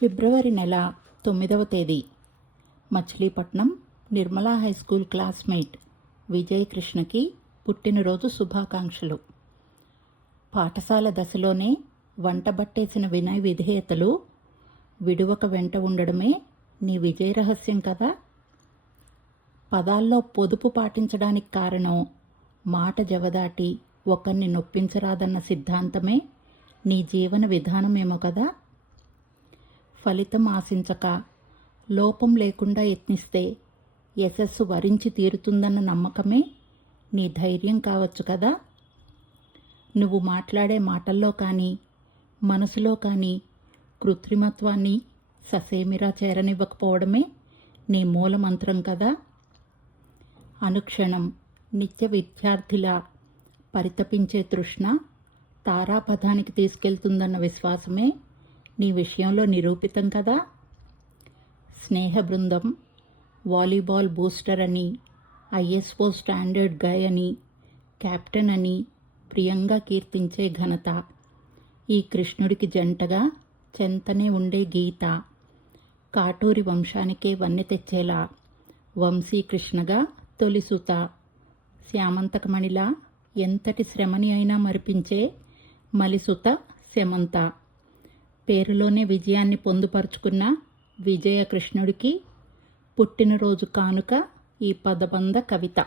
ఫిబ్రవరి నెల 9వ తేదీ Machilipatnam Nirmala high school classmate Vijay కృష్ణకి పుట్టినరోజు శుభాకాంక్షలు. పాఠశాల దశలోనే వంటబట్టేసిన వినయ విధేయతలు విడువక వెంట ఉండడమే నీ విజయ రహస్యం కదా. పదాల్లో పొదుపు పాటించడానికి కారణం మాట జవదాటి ఒకరిని నొప్పించరాదన్న సిద్ధాంతమే నీ జీవన విధానమేమో కదా. ఫలితం ఆశించక లోపం లేకుండా యత్నిస్తే యశస్సు వరించి తీరుతుందన్న నమ్మకమే నీ ధైర్యం కావచ్చు కదా. నువ్వు మాట్లాడే మాటల్లో కానీ మనసులో కానీ కృత్రిమత్వాన్ని ససేమిరా చేరనివ్వకపోవడమే నీ మూలమంత్రం కదా. అనుక్షణం నిత్య విద్యార్థిలా పరితపించే తృష్ణ తారాపథానికి తీసుకెళ్తుందన్న విశ్వాసమే నీ విషయంలో నిరూపితం కదా. స్నేహ బృందం, వాలీబాల్ బూస్టర్ అని, ఐఎస్ఓ స్టాండర్డ్ గై అని, కెప్టెన్ అని ప్రియంగా కీర్తించే ఘనత ఈ కృష్ణుడికి జంటగా చెంతనే ఉండే గీత కాటూరి వంశానికే వన్నె తెచ్చేలా వంశీకృష్ణగా తొలిసుత శ్యామంతకమణిలా ఎంతటి శ్రమని అయినా మరిపించే మలిసుత శమంత. పేరులోనే విజయాన్ని పొందుపరుచుకున్న విజయ కృష్ణుడికి పుట్టినరోజు కానుక ఈ పదబంధ కవిత.